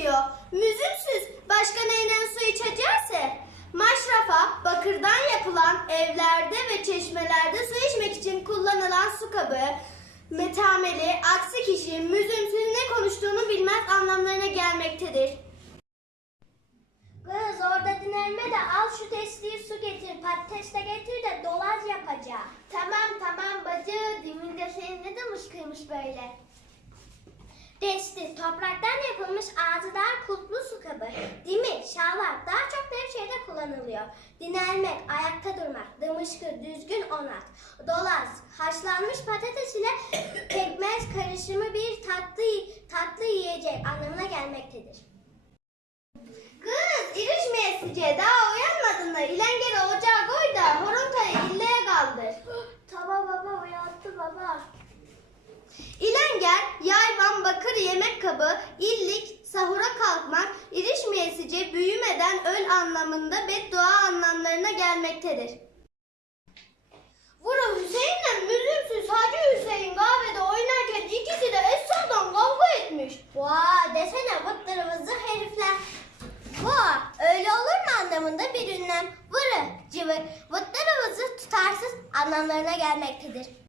başlıyor. Müzümsüz başka neyle su içeceğse? Maşrafa bakırdan yapılan evlerde ve çeşmelerde su içmek için kullanılan su kabı, metameli, aksi kişi, müzümsüz ne konuştuğunu bilmez anlamlarına gelmektedir. Kız orada dinlenme de al şu testiyi su getir. Patates de getir de dolaz yapacağım. Tamam tamam bacı, demin de senin ne demiş kıymış böyle? Testi topraktan yapılmış kullanılıyor. Dinlenmek, ayakta durmak, dımışkı, düzgün onat. Dolaz, haşlanmış patates ile pekmez karışımı bir tatlı tatlı yiyecek anlamına gelmektedir. Kız, ilişmeyesice daha uyanmadın da ilengeri ocağa koy da horontayı illeye kaldır. Tamam baba uyattı baba. İlenger, yayvan, bakır yemek kabı, illik, büyümeden öl anlamında beddua anlamlarına gelmektedir. Vura Hüseyin'le müzümsüz Hacı Hüseyin kahvede oynarken ikisi de Esra'dan kavga etmiş. Vaa desene vıttırımızı herifler. Vaa öyle olur mu anlamında bir ünlem. Vırı, cıvır, vıttırımızı tutarsız anlamlarına gelmektedir.